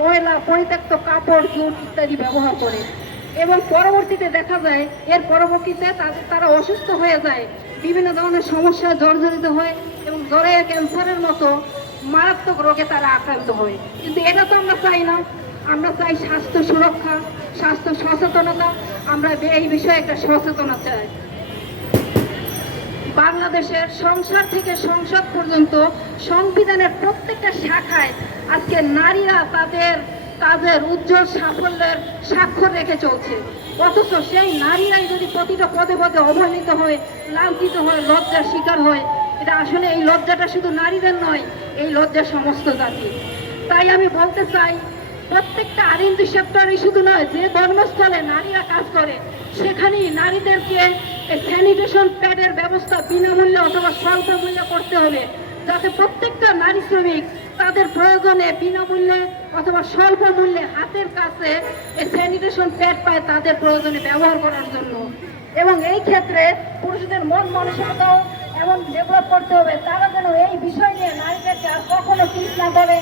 ময়লা পরিত্যক্ত কাপড় জুট ইত্যাদি ব্যবহার করে এবং পরবর্তীতে দেখা যায় এর পরবর্তীতে তারা অসুস্থ হয়ে যায়, বিভিন্ন ধরনের সমস্যায় জর্জরিত হয় এবং জ্বরে ক্যান্সারের মতো মারাত্মক রোগে তারা আক্রান্ত হয়। কিন্তু এটা তো আমরা চাই না। আমরা চাই স্বাস্থ্য সুরক্ষা, স্বাস্থ্য সচেতনতা। আমরা এই বিষয়ে একটা সচেতনতা চাই। বাংলাদেশের সংসদ থেকে সংসদ পর্যন্ত সংবিধানের প্রত্যেকটা শাখায় আজকে নারীরা তাদের কাজের উজ্জ্বল সাফল্যের স্বাক্ষর রেখে চলছে। অথচ সেই নারীরাই যদি প্রতিটা পদে পদে অবহেলিত হয়, লাঞ্ছিত হয়, লজ্জার শিকার হয়, এটা আসলে এই লজ্জাটা শুধু নারীদের নয়, এই লজ্জা সমস্ত জাতি। তাই আমি বলতে চাই, প্রত্যেকটা আইনটি সেক্টরে শুধু নয়, যে কর্মস্থলে নারীরা কাজ করে সেখানেই নারীদেরকে স্যানিটেশন প্যাডের ব্যবস্থা বিনামূল্যে অথবা স্বল্প মূল্যে করতে হবে, যাতে প্রত্যেকটা নারী শ্রমিক তাদের প্রয়োজনে বিনামূল্যে অথবা স্বল্প মূল্যে হাতের কাছে এই স্যানিটেশন প্যাড পায় তাদের প্রয়োজনে ব্যবহার করার জন্য। এবং এই ক্ষেত্রে পুরুষদের মন মানসিকতাও এমন ডেভেলপ করতে হবে, তারা যেন এই বিষয় নিয়ে নারীদেরকে আর কখনো চিন্তা না করে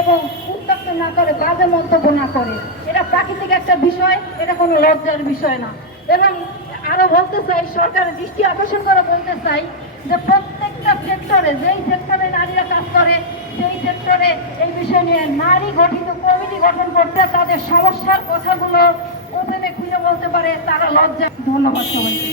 এবং উত্তক্ত না করে, বাজে মন্তব্য না করে। এটা প্রাকৃতিক একটা বিষয়, এটা কোনো লজ্জার বিষয় না। এবং আরো বলতে চাই, সরকারের দৃষ্টি আকর্ষণ করে বলতে চাই যে প্রত্যেকটা সেক্টরে, যেই সেক্টরে নারীরা কাজ করে সেই সেক্টরে এই বিষয় নিয়ে নারী গঠিত কমিটি গঠন করতে, তাদের সমস্যার কথাগুলো ওপেনে খুলে বলতে পারে, তারা লজ্জা। ধন্যবাদ সবাইকে।